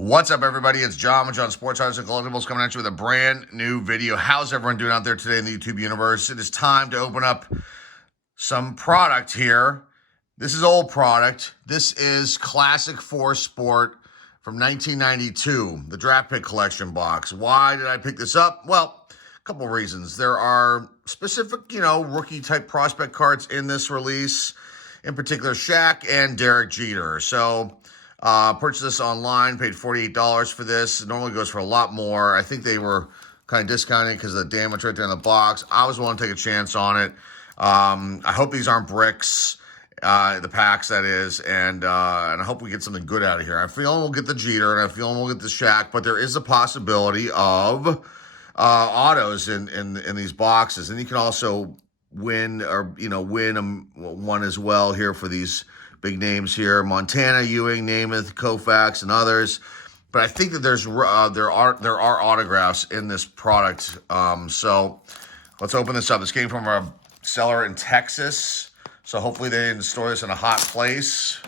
What's up, everybody? It's John with John Sports Arts and Collectibles coming at you with a brand new video. How's everyone doing out there today in the YouTube universe? It is time to open up some product here. This is old product. This is Classic 4 Sport from 1992, the draft pick collection box. Why did I pick this up? Well, a couple reasons. There are specific, rookie type prospect cards in this release, in particular Shaq and Derek Jeter. So, purchased this online, paid $48 for this. It normally goes for a lot more. I think they were kind of discounting because of the damage right there in the box. I was willing to take a chance on it. I hope these aren't bricks, the packs, that is, and I hope we get something good out of here. I feel we'll get the Jeter, and I feel we'll get the Shaq, but there is a possibility of autos in these boxes, and you can also win one as well here for these big names here: Montana, Ewing, Namath, Koufax, and others. But I think that there are autographs in this product. So let's open this up. This came from a seller in Texas. So hopefully they didn't store this in a hot place,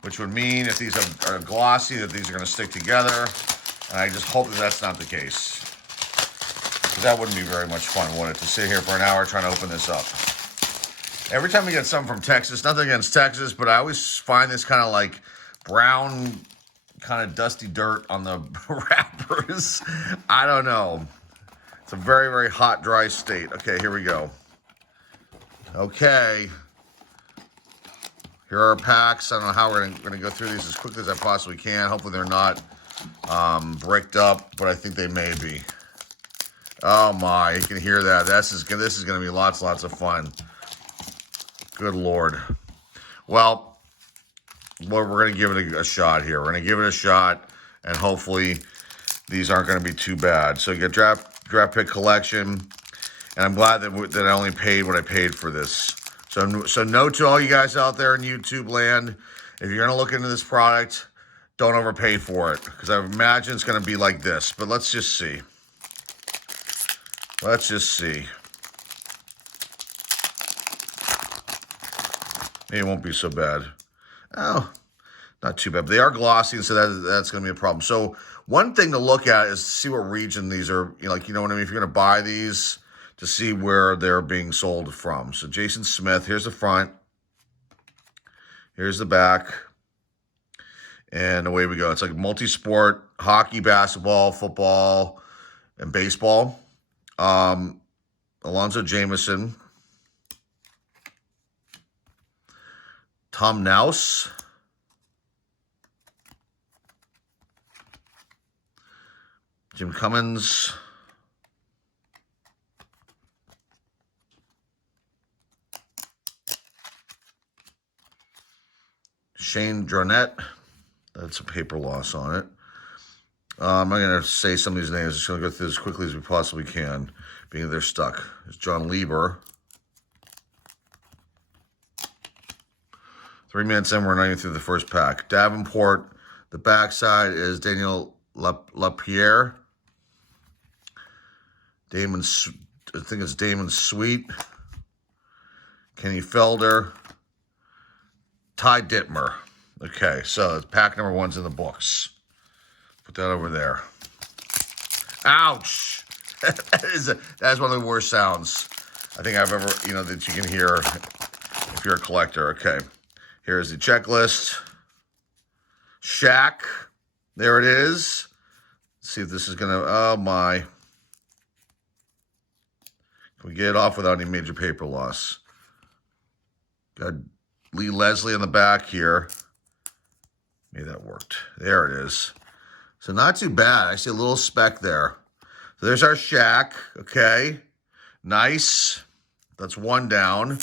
which would mean if these are glossy, that these are going to stick together. And I just hope that that's not the case, because that wouldn't be very much fun, would it, to sit here for an hour trying to open this up. Every time we get something from Texas, nothing against Texas, but I always find this kind of like brown, kind of dusty dirt on the wrappers. I don't know. It's a very, very hot, dry state. Okay, here we go. Okay. Here are our packs. I don't know how we're going to go through these as quickly as I possibly can. Hopefully they're not bricked up, but I think they may be. Oh my, you can hear that. This is going to be lots of fun. Good Lord. Well, we're going to give it a shot here. We're going to give it a shot, and hopefully these aren't going to be too bad. So you get draft pick collection, and I'm glad that I only paid what I paid for this. So note to all you guys out there in YouTube land, if you're going to look into this product, don't overpay for it, because I imagine it's going to be like this. But let's just see. Let's just see. Maybe it won't be so bad. Oh, not too bad. But they are glossy, so that's going to be a problem. So one thing to look at is to see what region these are, you know what I mean? If you're going to buy these, to see where they're being sold from. So Jason Smith, here's the front. Here's the back. And away we go. It's like multi-sport, hockey, basketball, football, and baseball. Alonzo Jameson. Tom Nouse. Jim Cummins. Shane Dronette. That's a paper loss on it. I'm not going to say some of these names. I'm just going to go through as quickly as we possibly can, being they're stuck. There's John Lieber. 3 minutes in, we're not even through the first pack. Davenport. The backside is Daniel Lapierre. I think it's Damon Sweet. Kenny Felder. Ty Dittmer. Okay, so pack number 1's in the books. Put that over there. Ouch! That is one of the worst sounds I think I've ever, that you can hear if you're a collector. Okay. Here's the checklist. Shaq. There it is. Let's see if this is going to... Oh, my. Can we get it off without any major paper loss? Got Lee Leslie in the back here. Maybe that worked. There it is. So not too bad. I see a little speck there. So there's our Shaq. Okay. Nice. That's one down.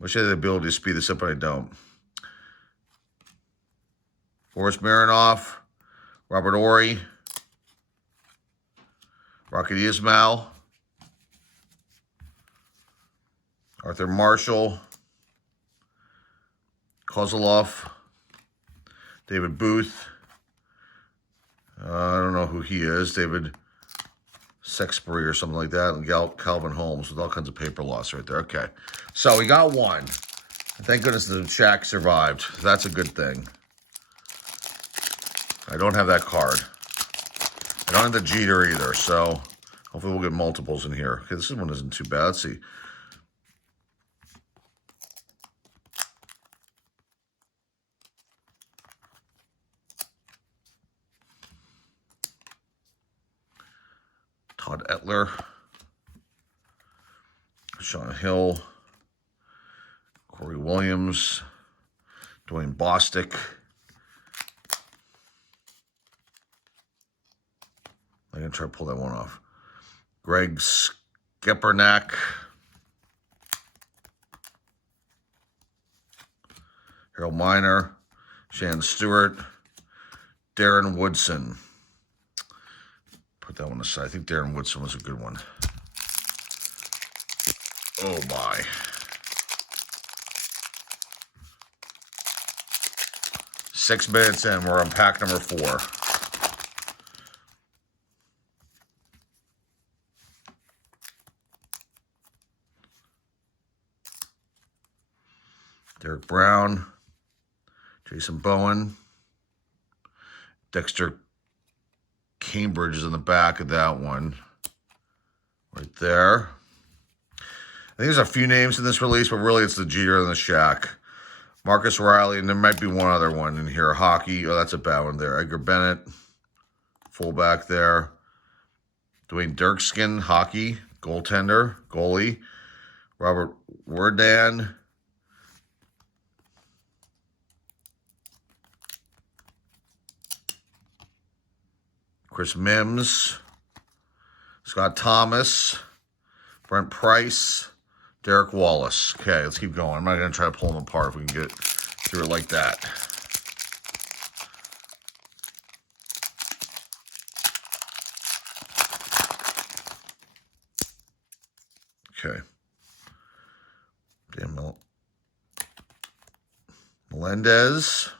Wish I had the ability to speed this up, but I don't. Forrest Marinoff, Robert Ory, Rocket Ismail, Arthur Marshall, Kozlov, David Booth. I don't know who he is. David Sexbury or something like that, and Calvin Holmes with all kinds of paper loss right there. Okay, so we got one. Thank goodness the Shaq survived. That's a good thing. I don't have that card. I don't have the Jeter either, so hopefully we'll get multiples in here. Okay, this one isn't too bad. Let's see. Todd Etler. Sean Hill. Corey Williams. Dwayne Bostic. I'm going to try to pull that one off. Greg Skeppernack. Harold Miner. Shan Stewart. Darren Woodson. Put that one aside. I think Darren Woodson was a good one. Oh, my. Six minutes in. We're on pack number 4. Derek Brown, Jason Bowen, Dexter Cambridge is in the back of that one, right there. I think there's a few names in this release, but really it's the Jeter and the Shaq. Marcus Riley, and there might be one other one in here. Hockey, oh, that's a bad one there. Edgar Bennett, fullback there. Dwayne Dirkskin, hockey, goaltender, goalie. Robert Werdan. Chris Mims, Scott Thomas, Brent Price, Derek Wallace. Okay, let's keep going. I'm not going to try to pull them apart if we can get through it like that. Okay. Dan Melendez.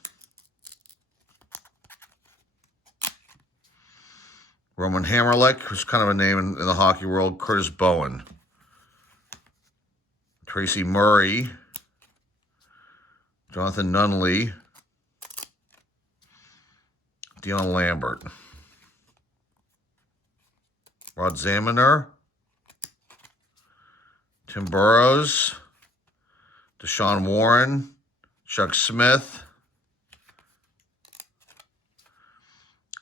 Roman Hammerlick, who's kind of a name in the hockey world. Curtis Bowen. Tracy Murray. Jonathan Nunley. Dion Lambert. Rod Zaminer. Tim Burrows. Deshaun Warren. Chuck Smith.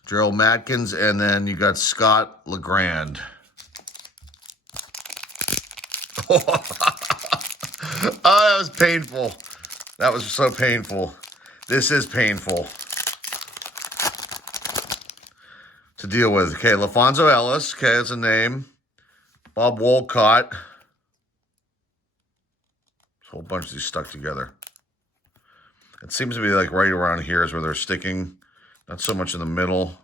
Gerald Matkins, and then you got Scott LeGrand. Oh, that was painful. That was so painful. This is painful to deal with. Okay, LaFonso Ellis. Okay, that's a name. Bob Wolcott. A whole bunch of these stuck together. It seems to be like right around here is where they're sticking. Not so much in the middle.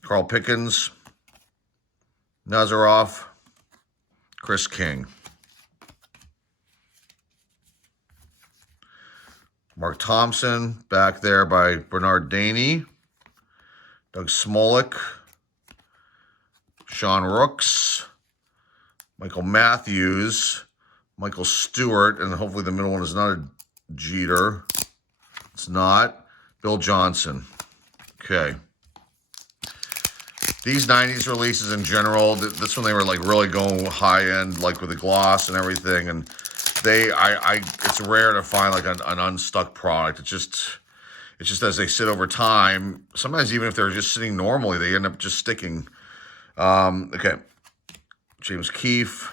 Carl Pickens. Nazaroff. Chris King. Mark Thompson. Back there by Bernard Daney. Doug Smolik. Sean Rooks. Michael Matthews. Michael Stewart. And hopefully the middle one is not a Jeter. It's not. Bill Johnson. Okay. These 90s releases in general, this one they were like really going high end, like with the gloss and everything. And it's rare to find like an unstuck product. It's just as they sit over time, sometimes even if they're just sitting normally, they end up just sticking. Okay. James Keefe.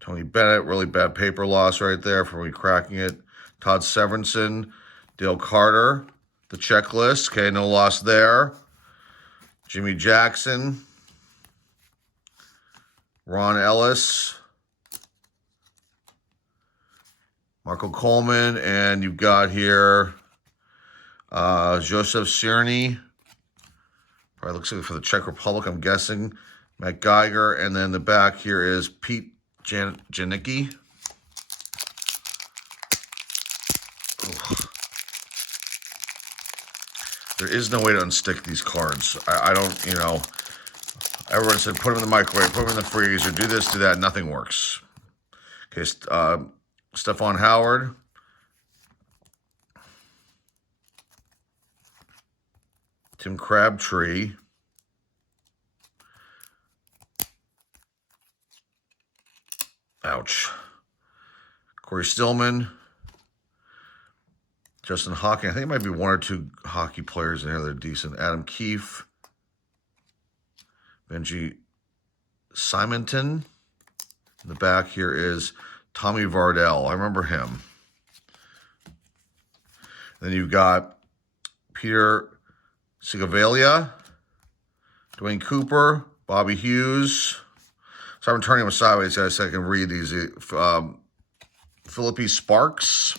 Tony Bennett, really bad paper loss right there for me cracking it. Todd Severinsen, Dale Carter, the checklist. Okay, no loss there. Jimmy Jackson, Ron Ellis, Marco Coleman, and you've got here Joseph Cerny. Probably looks like for the Czech Republic, I'm guessing. Matt Geiger, and then the back here is Pete Janicki. There is no way to unstick these cards. I don't, everyone said put them in the microwave, put them in the freezer, do this, do that. Nothing works. Okay, Stephon Howard. Tim Crabtree. Ouch. Corey Stillman. Justin Hawking. I think it might be one or two hockey players in here that are decent. Adam Keefe. Benji Simonton. In the back here is Tommy Vardell. I remember him. Then you've got Peter Sigavalia, Dwayne Cooper, Bobby Hughes. So I'm turning them sideways so I can read these. Philippi Sparks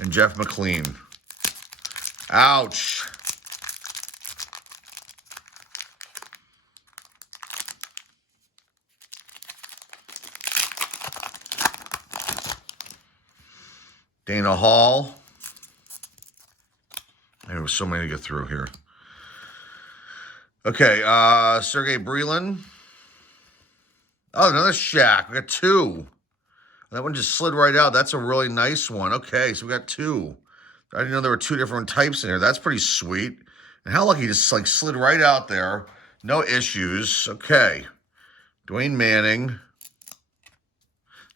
and Jeff McLean. Ouch. Dana Hall. There was so many to get through here. Okay, Sergey Breland. Oh, another Shaq. We got two. That one just slid right out. That's a really nice one. Okay, so we got two. I didn't know there were two different types in here. That's pretty sweet. And how lucky, just like slid right out there. No issues. Okay. Dwayne Manning.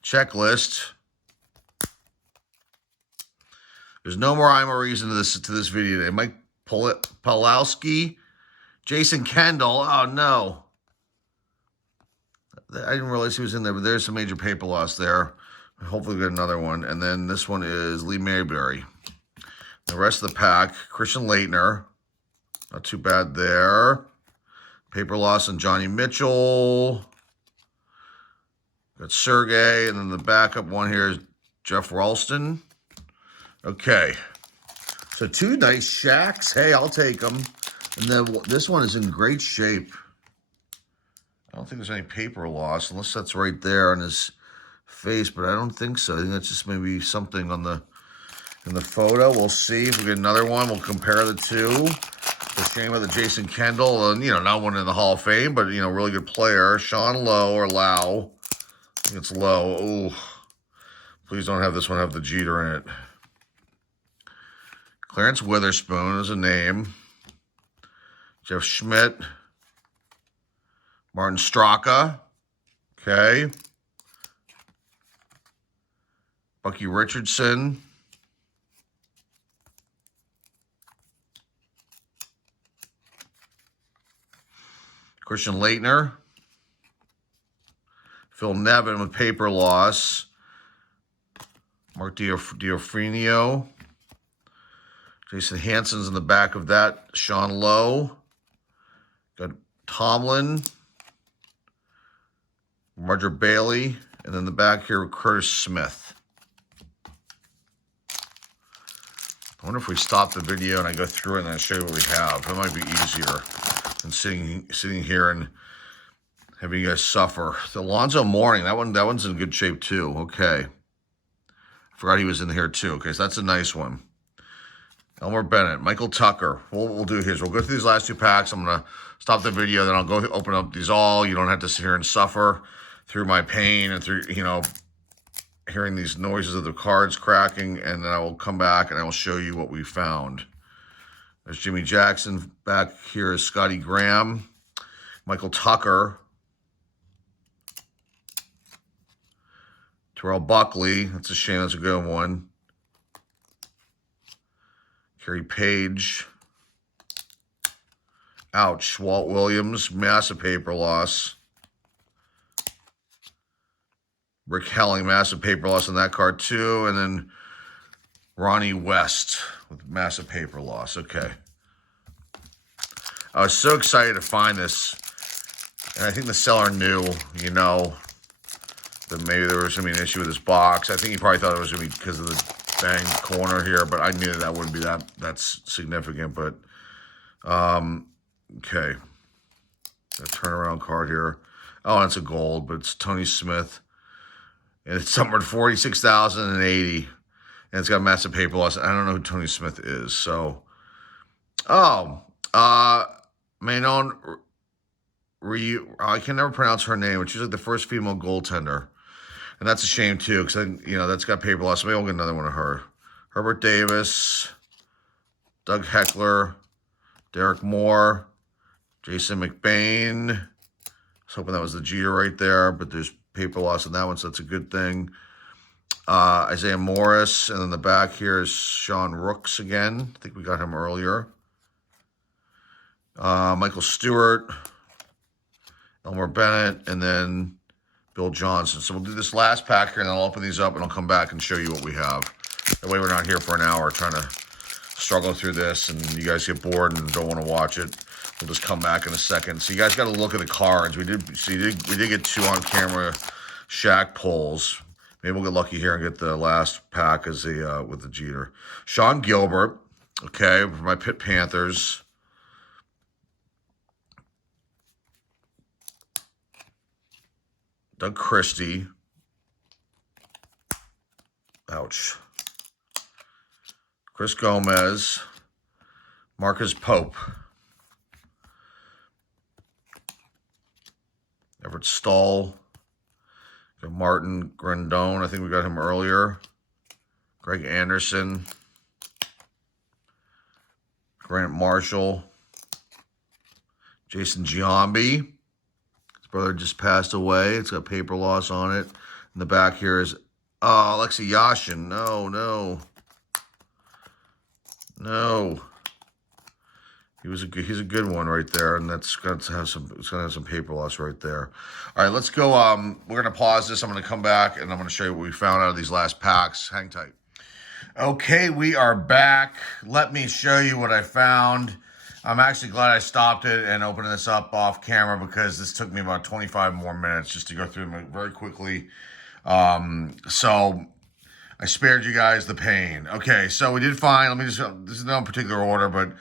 Checklist. There's no more rhyme or reason to this video today. Mike Pawlowski. Jason Kendall. Oh, no. I didn't realize he was in there, but there's some major paper loss there. Hopefully we get another one. And then this one is Lee Mayberry. The rest of the pack, Christian Laettner. Not too bad there. Paper loss on Johnny Mitchell. Got Sergey. And then the backup one here is Jeff Ralston. Okay. So two nice Shaqs. Hey, I'll take them. And then this one is in great shape. I don't think there's any paper loss, unless that's right there on his face, but I don't think so. I think that's just maybe something on in the photo. We'll see if we get another one. We'll compare the two. It's a shame about the Jason Kendall, and not one in the Hall of Fame, but really good player. Sean Lowe or Lau. I think it's Lowe. Oh, please don't have this one have the Jeter in it. Clarence Witherspoon is a name. Jeff Schmidt. Martin Straka. Okay. Bucky Richardson. Christian Laettner. Phil Nevin with paper loss. Mark Diofrenio. Jason Hansen's in the back of that. Sean Lowe. Got Tomlin. Roger Bailey. And then the back here, Curtis Smith. I wonder if we stop the video and I go through it and I show you what we have. It might be easier than sitting here and having you guys suffer. The Alonzo Mourning, that one's in good shape too. Okay. I forgot he was in here too. Okay, so that's a nice one. Elmer Bennett, Michael Tucker. We'll do his. We'll go through these last two packs. I'm going to stop the video, then I'll go open up these all. You don't have to sit here and suffer through my pain and through, hearing these noises of the cards cracking, and then I will come back and I will show you what we found. There's Jimmy Jackson. Back here is Scotty Graham. Michael Tucker. Terrell Buckley. That's a shame. That's a good one. Kerry Page. Ouch. Walt Williams. Massive paper loss. Rick Helling, massive paper loss on that card too. And then Ronnie West with massive paper loss. Okay. I was so excited to find this. And I think the seller knew, that maybe there was going to be an issue with this box. I think he probably thought it was going to be because of the banged corner here, but I knew that wouldn't be that's significant. But, okay. A turnaround card here. Oh, that's a gold, but it's Tony Smith. And it's somewhere 46,080. And it's got massive paper loss. I don't know who Tony Smith is. So, Manon Ryu. I can never pronounce her name, but she's like the first female goaltender. And that's a shame, too, because, that's got paper loss. Maybe we'll get another one of her. Herbert Davis, Doug Heckler, Derek Moore, Jason McBain. I was hoping that was the Jeter right there, but there's paper loss in that one, so that's a good thing. Isaiah Morris, and then the back here is Sean Rooks again. I think we got him earlier. Michael Stewart, Elmer Bennett, and then Bill Johnson. So we'll do this last pack here, and then I'll open these up, and I'll come back and show you what we have. That way we're not here for an hour trying to struggle through this, and you guys get bored and don't want to watch it. We'll just come back in a second. So you guys got to look at the cards. We did get 2 on-camera Shaq pulls. Maybe we'll get lucky here and get the last pack as with the Jeter. Sean Gilbert, okay, for my Pitt Panthers. Doug Christie. Ouch. Chris Gomez. Marcus Pope. Everett Stahl. Martin Grandone. I think we got him earlier. Greg Anderson. Grant Marshall. Jason Giambi. His brother just passed away. It's got paper loss on it. In the back here is Alexei Yashin. No. He's a good one right there, and that's got to have some paper loss right there. All right, let's go. We're gonna pause this. I'm gonna come back and I'm gonna show you what we found out of these last packs. Hang tight. Okay, we are back. Let me show you what I found. I'm actually glad I stopped it and opened this up off camera because this took me about 25 more minutes just to go through them very quickly. So I spared you guys the pain. Okay, so we did find. This is no particular order, but.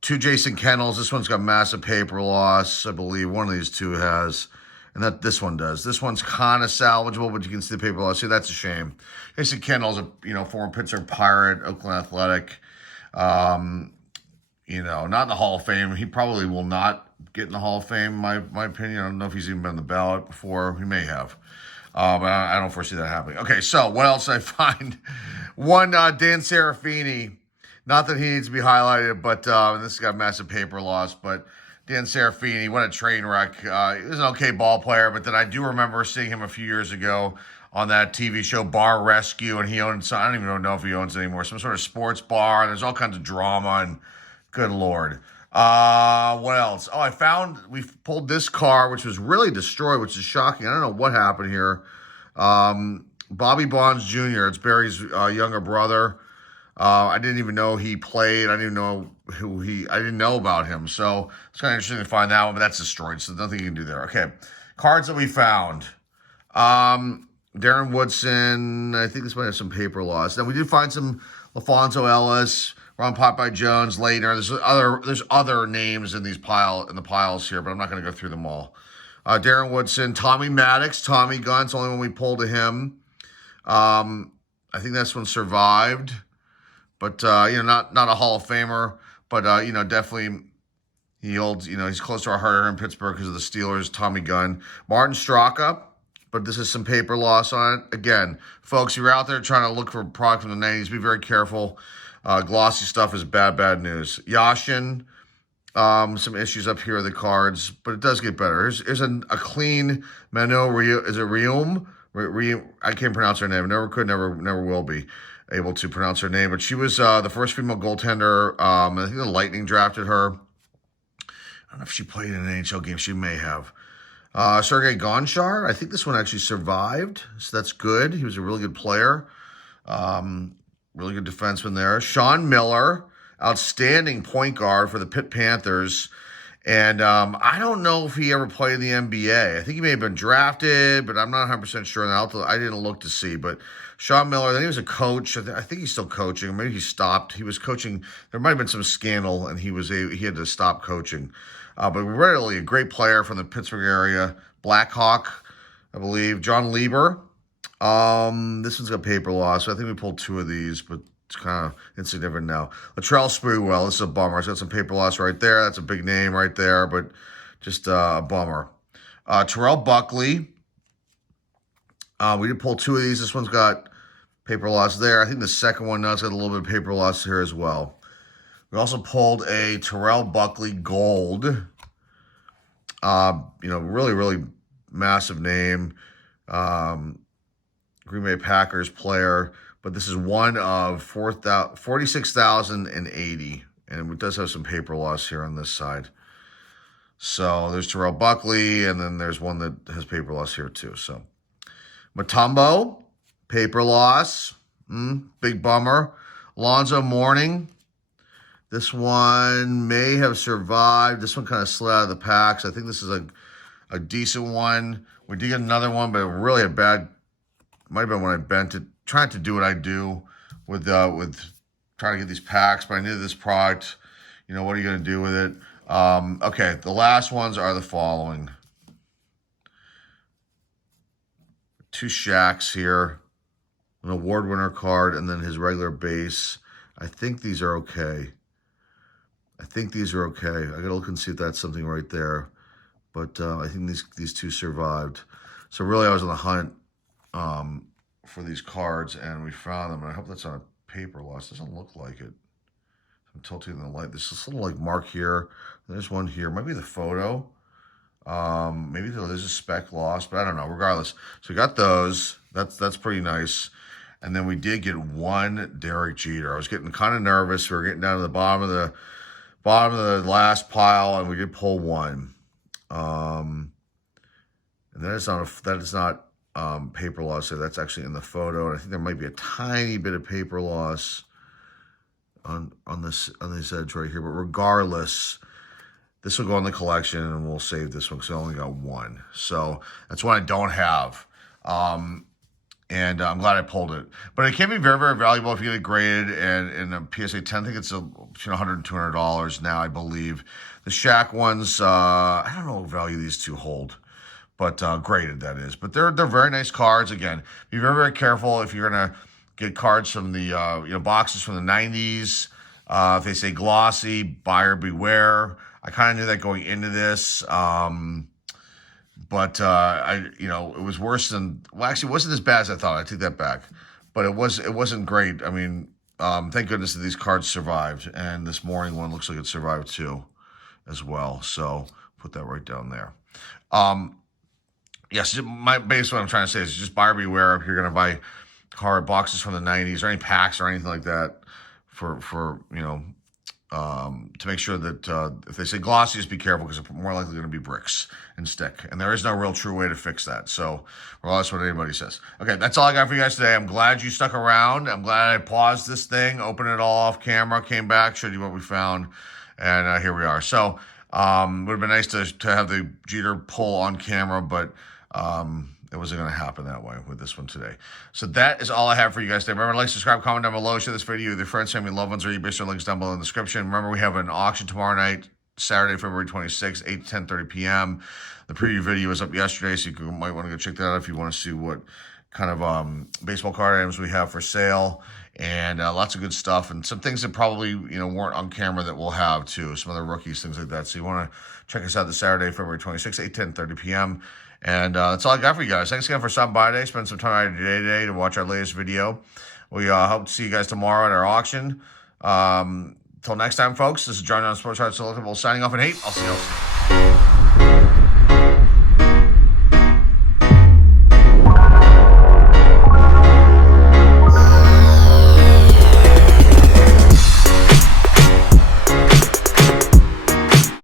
2 Jason Kennels. This one's got massive paper loss. I believe one of these 2 has. And this one does. This one's kind of salvageable, but you can see the paper loss. See, that's a shame. Jason Kennel's a former Pittsburgh Pirate, Oakland Athletic. Not in the Hall of Fame. He probably will not get in the Hall of Fame, my opinion. I don't know if he's even been on the ballot before. He may have. But I don't foresee that happening. Okay, so what else did I find? One, Dan Serafini. Not that he needs to be highlighted, but this has got massive paper loss. But Dan Serafini, what a train wreck. He was an okay ball player, but then I do remember seeing him a few years ago on that TV show Bar Rescue, and he owned, I don't even know if he owns it anymore, some sort of sports bar, and there's all kinds of drama, and good Lord. What else? We pulled this car, which was really destroyed, which is shocking. I don't know what happened here. Bobby Bonds Jr., it's Barry's younger brother. I didn't even know he played. I didn't even know I didn't know about him. So it's kind of interesting to find that one, but that's destroyed. So nothing you can do there. Okay. Cards that we found. Darren Woodson. I think this might have some paper loss. Then we did find some LaFonso Ellis, Ron Popeye Jones, Leitner. There's other names in the piles here, but I'm not going to go through them all. Darren Woodson, Tommy Maddox, Tommy Gunn's only one we pulled to him. I think this one survived. But, not a Hall of Famer, but, definitely he holds, he's close to our heart here in Pittsburgh because of the Steelers, Tommy Gunn. Martin Straka, but this is some paper loss on it. Again, folks, you're out there trying to look for a product from the 90s, be very careful. Glossy stuff is bad news. Yashin, some issues up here with the cards, but it does get better. Here's a clean Mano, is it Rium? I can't pronounce her name. Never will be able to pronounce her name, but she was the first female goaltender. I think the Lightning drafted her. I don't know if she played in an NHL game. She may have. Sergei Gonchar. I think this one actually survived, so that's good. He was a really good player. Really good defenseman there. Sean Miller, outstanding point guard for the Pitt Panthers. And I don't know if he ever played in the NBA. I think he may have been drafted, but I'm not 100% sure. I didn't look to see. But Sean Miller, then he was a coach. I think he's still coaching. Maybe he stopped. He was coaching. There might have been some scandal, and he had to stop coaching. But really a great player from the Pittsburgh area. Blackhawk, I believe. John Lieber. This one's got paper loss. So I think we pulled 2 of these, but it's kind of insignificant now. Latrell Sprewell, this is a bummer. It's got some paper loss right there. That's a big name right there, but just a bummer. Terrell Buckley. We did pull 2 of these. This one's got paper loss there. I think the second one now has got a little bit of paper loss here as well. We also pulled a Terrell Buckley Gold. Really, really massive name. Green Bay Packers player. But this is one of 46,080. And it does have some paper loss here on this side. So there's Terrell Buckley, and then there's one that has paper loss here too. So Mutombo, paper loss. Big bummer. Alonzo Mourning. This one may have survived. This one kind of slid out of the packs. I think this is a decent one. We did get another one, but really a bad, might have been when I bent it, trying to do what I do with trying to get these packs, but I knew this product, what are you going to do with it? Okay, the last ones are the following. 2 Shaqs here, an award winner card, and then his regular base. I think these are okay. I gotta look and see if that's something right there. But I think these 2 survived. So really I was on the hunt for these cards, and we found them. And I hope that's not a paper loss. Doesn't look like it. I'm tilting the light. There's this little mark here. There's one here. Might be the photo. Maybe there's a speck loss, but I don't know. Regardless, so we got those. That's pretty nice. And then we did get one Derek Jeter. I was getting kind of nervous. We were getting down to the bottom of the last pile, and we did pull one. And that is not paper loss. So that's actually in the photo, and I think there might be a tiny bit of paper loss on this edge right here. But regardless, this will go in the collection, and we'll save this one because I only got one. So that's one I don't have. And I'm glad I pulled it. But it can be very, very valuable if you get it graded. And in a PSA 10, I think it's between $100 and $200 now, I believe. The Shaq ones, I don't know what value these 2 hold, but graded, that is. But they're very nice cards. Again, be very, very careful if you're going to get cards from the boxes from the 90s. If they say glossy, buyer beware. I kind of knew that going into this. But it was worse than, well, actually it wasn't as bad as I thought. I take that back. But it wasn't great. I mean, thank goodness that these cards survived, and this morning one looks like it survived too as well. So put that right down there. Yes, basically what I'm trying to say is just buyer beware if you're going to buy card boxes from the 90s or any packs or anything like that for to make sure that if they say glossy, just be careful because they're more likely going to be bricks and stick. And there is no real true way to fix that. So, well, that's what anybody says. Okay, that's all I got for you guys today. I'm glad you stuck around. I'm glad I paused this thing, opened it all off camera, came back, showed you what we found, and here we are. So, it would have been nice to have the Jeter pull on camera, but it wasn't going to happen that way with this one today. So that is all I have for you guys today. Remember, like, subscribe, comment down below, share this video with your friends, family, loved ones, or eBay store links down below in the description. Remember, we have an auction tomorrow night, Saturday, February 26th, 8 to 10:30 p.m. The preview video was up yesterday, so you might want to go check that out if you want to see what kind of baseball card items we have for sale, and lots of good stuff, and some things that probably weren't on camera that we'll have too, some other rookies, things like that. So you want to check us out this Saturday, February 26th, 8 to 10:30 p.m. And that's all I got for you guys. Thanks again for stopping by today. Spend some time out of your day today to watch our latest video. We hope to see you guys tomorrow at our auction. Till next time, folks, this is John Sports Card Selectable signing off, and hey, I'll see you all soon.